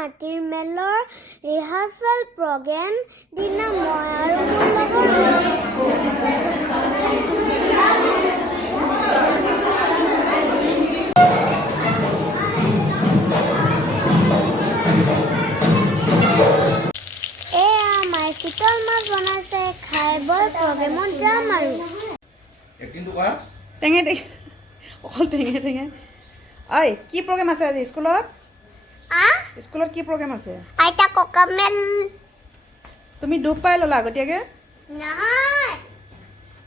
নাতিৰ মেলৰ rehearsal programme দিনা মই আৰু মোৰ মায়ে চিতল মাছ বনাইছে খাই বৈ প্ৰগ্ৰেমত যাম আৰু টেঙে টেঙে অকল টেঙে টেঙে ঐ কি প্ৰগ্ৰেম আছে আজি স্কুলত স্কুলত কি প্ৰগ্ৰেম আছে আইতা ককা মেল তুমি ডুব পাই ল'লা আগতীয়াকে নহয়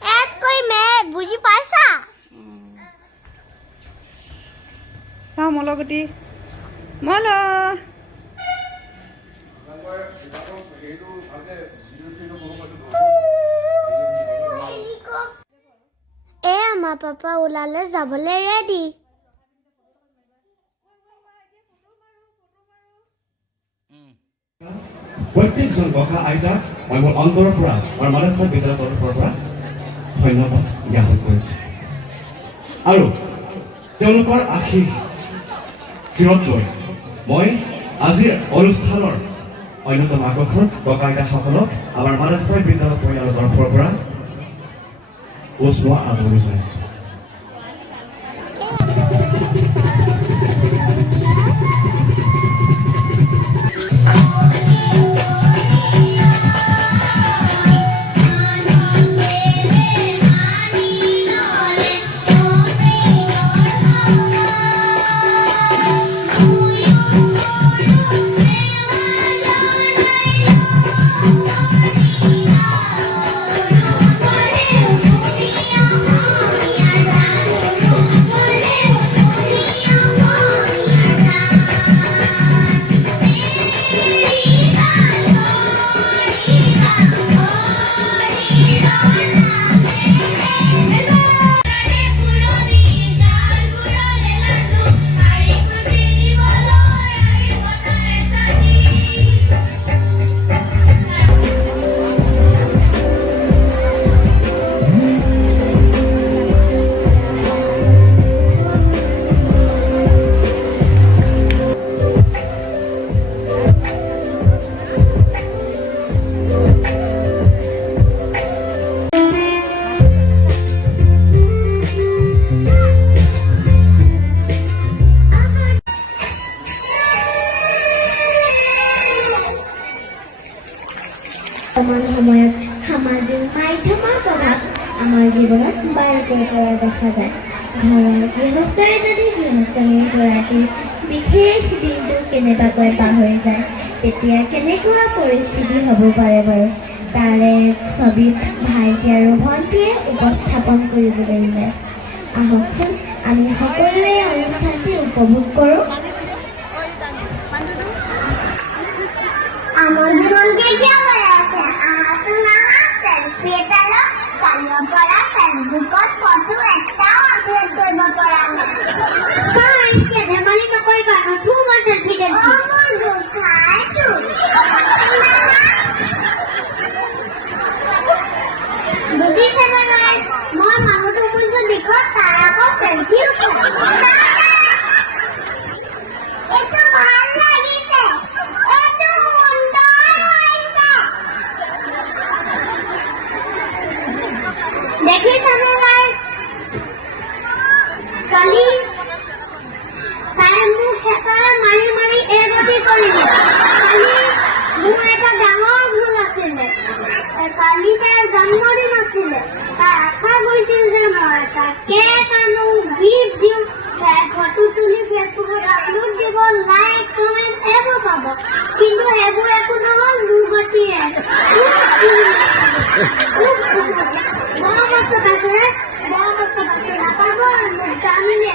এড কৈ মে বুজি পাইছা চাওঁ মলগুটি মল মা পাপা ওলালে যাবলৈ ৰেডি প্ৰত্যেকজন ককা আইতাক মই মোৰ অন্তৰৰ পৰা আমাৰ মানসৰ বিদ্যালয়ৰ তৰফৰ পৰা ধন্যবাদ জ্ঞাপন কৰিছোঁ আৰু তেওঁলোকৰ আশীৰ্বাদ লৈ মই আজিৰ অনুষ্ঠানৰ অন্যতম আকৰ্ষণ ককা আইতাসকলক আমাৰ মানসৰ বিদ্যালয় পৰিয়ালৰ তৰফৰ পৰা উষ্ম আদৰণি জনাইছোঁ বৰ্তমান সময়ত সামাজিক মাধ্যমৰ প্ৰভাৱ আমাৰ জীৱনত বাৰুকৈ পৰা দেখা যায় ঘৰৰ গৃহস্থই যদি গৃহস্থনীগৰাকীৰ বিশেষ দিনটো কেনেবাকৈ পাহৰি যায় তেতিয়া কেনেকুৱা পৰিস্থিতি হ'ব পাৰে বাৰু তাৰে ছবিত ভাইটি আৰু ভণ্টীয়ে উপস্থাপন কৰিবলৈ ওলাইছে আহকচোন আমি সকলোৱে অনুষ্ঠানটি উপভোগ কৰোঁ আমাৰ জীবনকে কিয় কৰে আছে আহাচোন আহা সেলফি এটা ল কালিৰ পৰা ফেচবুকত ফটো এটাও আপলোড কৰিব পৰা নাই সৰি এতিয়া ধেমালি নকৰিবা নুঠো মই সেলফি দেখিম মোৰ দুখাইটো বুজিছেনে নাই মই মানুহটো কৈছো দেখত তাৰ আকৌ সেলফি এইটো ভাল লাগিছে দেখিছানে গাইজ কালি তাই মোক হেতাৰে মাৰি মাৰি এগতি কৰিলে কালি মোৰ এটা ডাঙৰ ভুল আছিলে কালি তাইৰ জন্মদিন আছিলে তাই আশা কৰিছিল যে মই তাক কেক আনো গিফ্ট দিওঁ তাই ফটো তুলি ফেচবুকত আপলোড দিব লাইক কমেণ্ট এইবোৰ পাব কিন্তু সেইবোৰ একো নহ'ল মোৰ গতিয়ে Vamos a pasar, apagó el camino.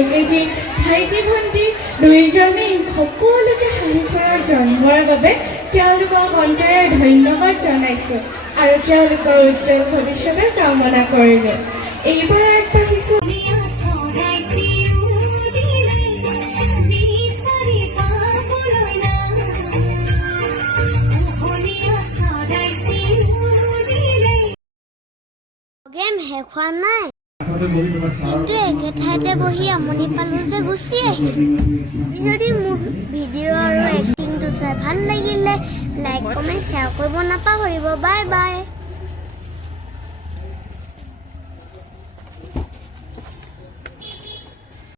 UKG ভাইটি ভণ্টি দুইজনেই সকলোকে হাঁহি খোৰাক জন্মৰ বাবে তেওঁলোকক অন্তৰেৰে ধন্যবাদ জনাইছোঁ আৰু তেওঁলোকৰ উজ্জ্বল ভৱিষ্যতৰ কামনা কৰিলোঁ এইবাৰ আগবাঢ়িছোঁ শেষ হোৱা নাই কিন্তু একে ঠাইতে বহি আমনি পালোঁ যে গুচি আহিলোঁ যদি মোৰ ভিডিঅ' আৰু এক্টিংটো চাই ভাল লাগিলে লাইক কমেণ্ট শ্বেয়াৰ কৰিব নাপাহৰিব বাই বাই